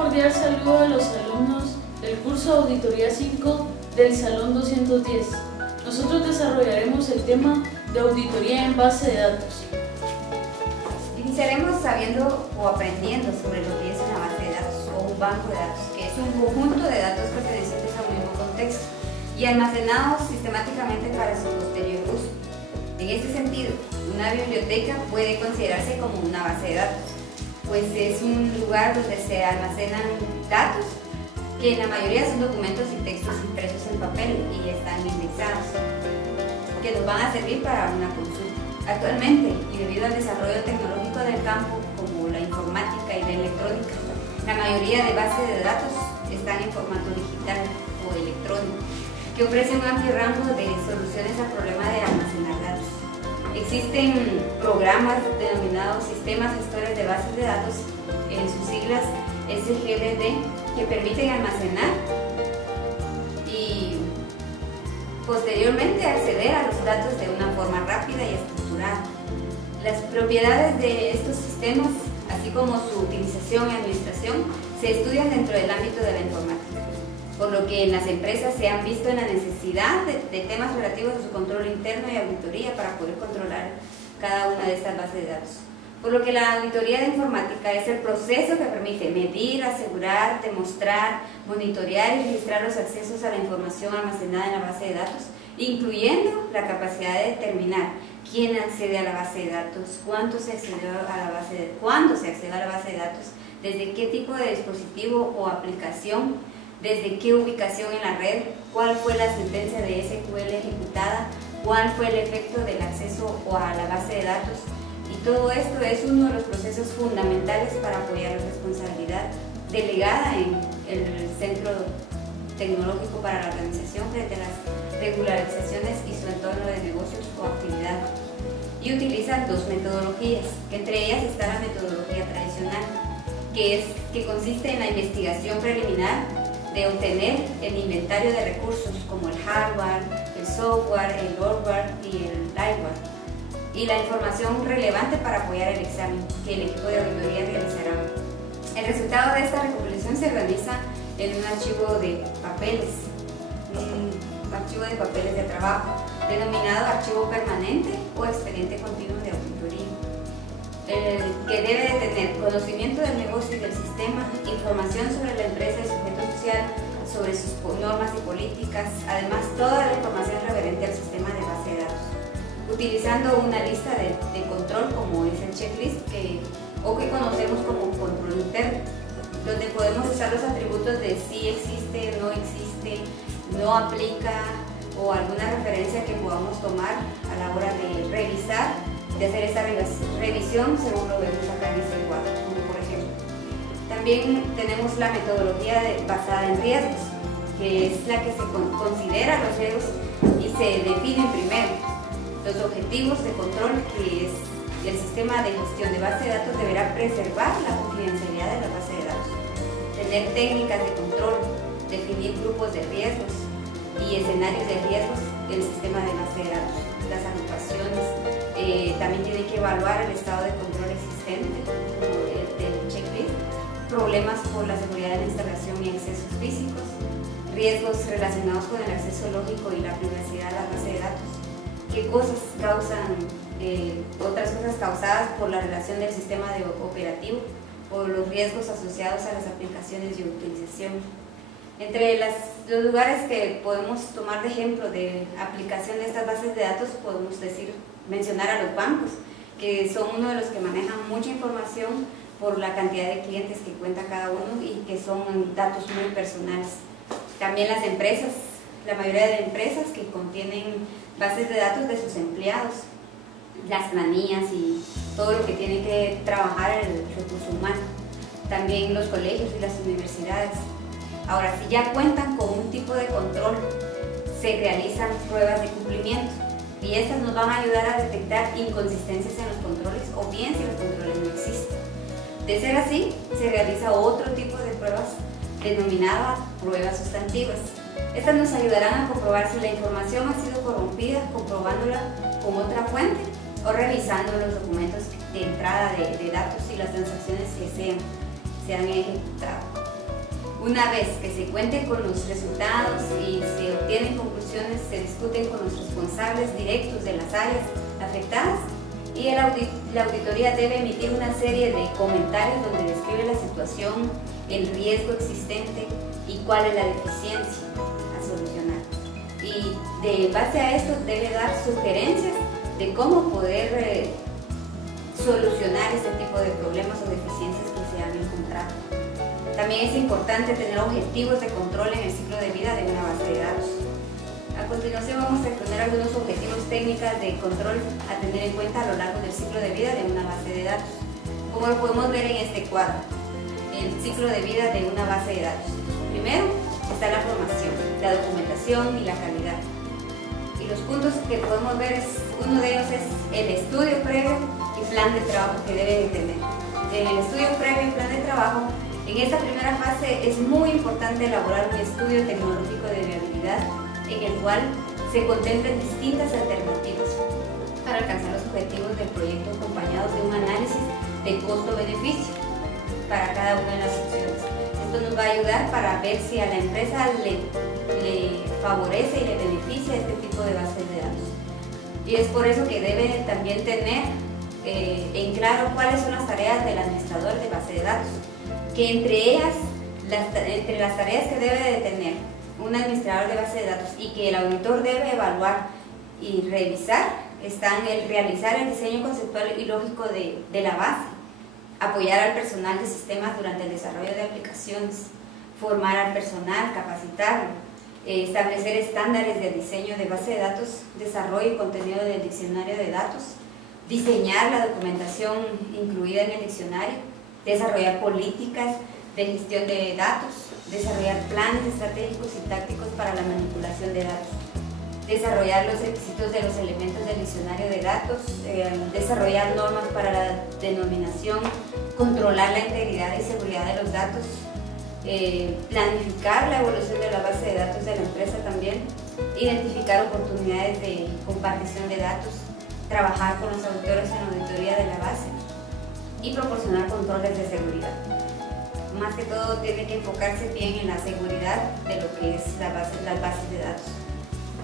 cordial saludo a los alumnos del curso Auditoría 5 del Salón 210. Nosotros desarrollaremos el tema de auditoría en base de datos. Iniciaremos sabiendo o aprendiendo sobre lo que es una base de datos o un banco de datos, que es un conjunto de datos pertenecientes a un mismo contexto y almacenados sistemáticamente para su posterior uso. En este sentido, una biblioteca puede considerarse como una base de datos, pues es un lugar donde se almacenan datos que en la mayoría son documentos y textos impresos en papel y están indexados, que nos van a servir para una consulta. Actualmente, y debido al desarrollo tecnológico del campo, como la informática y la electrónica, la mayoría de bases de datos están en formato digital o electrónico, que ofrece un amplio rango de soluciones al problema de almacenar datos. Existen programas denominados sistemas gestores de bases de datos, en sus siglas SGBD, que permiten almacenar y posteriormente acceder a los datos de una forma rápida y estructurada. Las propiedades de estos sistemas, así como su utilización y administración, se estudian dentro del ámbito de la informática, por lo que en las empresas se han visto en la necesidad de temas relativos a su control interno y auditoría para poder controlar cada una de estas bases de datos. Por lo que la auditoría de informática es el proceso que permite medir, asegurar, demostrar, monitorear y registrar los accesos a la información almacenada en la base de datos, incluyendo la capacidad de determinar quién accede a la base de datos, cuándo se accede a la base de datos, desde qué tipo de dispositivo o aplicación, desde qué ubicación en la red, cuál fue la sentencia de SQL ejecutada, cuál fue el efecto del acceso a la base de datos. Y todo esto es uno de los procesos fundamentales para apoyar la responsabilidad delegada en el Centro Tecnológico para la Organización frente a las regularizaciones y su entorno de negocios o actividad. Y utilizan dos metodologías, que entre ellas está la metodología tradicional, que consiste en la investigación preliminar de obtener el inventario de recursos como el hardware, el software, el hardware y el lightware, y la información relevante para apoyar el examen que el equipo de auditoría realizará. El resultado de esta recopilación se realiza en un archivo de papeles de trabajo, denominado archivo permanente o expediente continuo de auditoría, que debe de tener conocimiento del negocio y del sistema, información sobre la empresa y sujeto social, sobre sus normas y políticas, además toda la información referente al sistema de base de datos, utilizando una lista de control como es el checklist que conocemos como control interno, donde podemos usar los atributos de si existe, no aplica o alguna referencia que podamos tomar a la hora de revisar, de hacer esta revisión según lo vemos acá en este cuadro, como por ejemplo. También tenemos la metodología basada en riesgos, que es la que se considera los riesgos y se definen primero. Los objetivos de control, que es el sistema de gestión de base de datos deberá preservar la confidencialidad de la base de datos, tener técnicas de control, definir grupos de riesgos y escenarios de riesgos del sistema de base de datos, las agrupaciones, también tiene que evaluar el estado de control existente, como del checklist, problemas por la seguridad de la instalación y accesos físicos, riesgos relacionados con el acceso lógico y la privacidad de la base de datos, qué cosas causan, otras cosas causadas por la relación del sistema operativo o los riesgos asociados a las aplicaciones y utilización. Entre los lugares que podemos tomar de ejemplo de aplicación de estas bases de datos podemos mencionar a los bancos, que son uno de los que manejan mucha información por la cantidad de clientes que cuenta cada uno y que son datos muy personales. También las empresas, la mayoría de empresas que contienen bases de datos de sus empleados, las planillas y todo lo que tiene que trabajar el recurso humano. También los colegios y las universidades. Ahora, si ya cuentan con un tipo de control, se realizan pruebas de cumplimiento y estas nos van a ayudar a detectar inconsistencias en los controles o bien si los controles no existen. De ser así, se realiza otro tipo de pruebas denominada pruebas sustantivas. Estas nos ayudarán a comprobar si la información ha sido corrompida, comprobándola con otra fuente o revisando los documentos de entrada de datos y las transacciones que se han ejecutado. Una vez que se cuente con los resultados y se obtienen conclusiones, se discuten con los responsables directos de las áreas afectadas y la auditoría debe emitir una serie de comentarios donde describe la situación, el riesgo existente y cuál es la deficiencia a solucionar. Y de base a esto debe dar sugerencias de cómo poder solucionar este tipo de problemas o deficiencias que se han encontrado. También es importante tener objetivos de control en el ciclo de vida de una base de datos. A continuación vamos a exponer algunos objetivos técnicos de control a tener en cuenta a lo largo del ciclo de vida de una base de datos. Como lo podemos ver en este cuadro, el ciclo de vida de una base de datos. Primero está la formación, la documentación y la calidad. Y los puntos que podemos ver, uno de ellos es el estudio previo y plan de trabajo que debe de tener. En el estudio previo y plan de trabajo, en esta primera fase es muy importante elaborar un estudio tecnológico de viabilidad en el cual se contemplen distintas alternativas para alcanzar los objetivos del proyecto acompañados de un análisis de costo-beneficio para cada una de las opciones. Esto nos va a ayudar para ver si a la empresa le favorece y le beneficia este tipo de bases de datos. Y es por eso que debe también tener en claro cuáles son las tareas del administrador de base de datos, que entre las tareas que debe de tener un administrador de base de datos y que el auditor debe evaluar y revisar están el realizar el diseño conceptual y lógico de la base, apoyar al personal de sistemas durante el desarrollo de aplicaciones, formar al personal, capacitarlo, establecer estándares de diseño de base de datos, desarrollo y contenido del diccionario de datos, diseñar la documentación incluida en el diccionario, desarrollar políticas de gestión de datos, desarrollar planes estratégicos y tácticos para la manipulación de datos, desarrollar los requisitos de los elementos del diccionario de datos, desarrollar normas para la denominación, controlar la integridad y seguridad de los datos, planificar la evolución de la base de datos de la empresa también, identificar oportunidades de compartición de datos, trabajar con los auditores en la auditoría de la base y proporcionar controles de seguridad. Más que todo tiene que enfocarse bien en la seguridad de lo que es las bases de datos.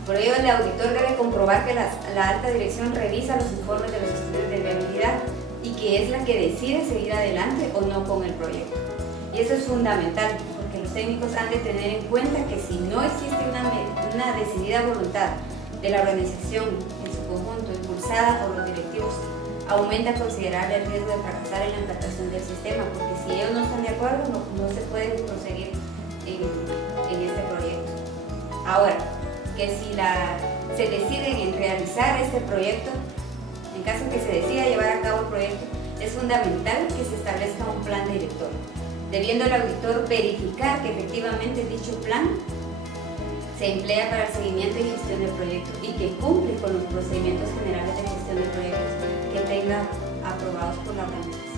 Por ello el auditor debe comprobar que la alta dirección revisa los informes de los estudios de viabilidad y que es la que decide seguir adelante o no con el proyecto. Y eso es fundamental porque los técnicos han de tener en cuenta que si no existe una decidida voluntad de la organización en su conjunto impulsada por los directivos, aumenta considerable el riesgo de fracasar en la implantación del sistema, porque si ellos no están de acuerdo no se puede proseguir en este proyecto. Ahora, que si se deciden en realizar este proyecto, en caso que se decida llevar a cabo el proyecto, es fundamental que se establezca un plan director, debiendo el auditor verificar que efectivamente dicho plan se emplea para el seguimiento y gestión del proyecto y que cumple con los procedimientos generales de gestión de proyectos que tenga aprobados por la organización.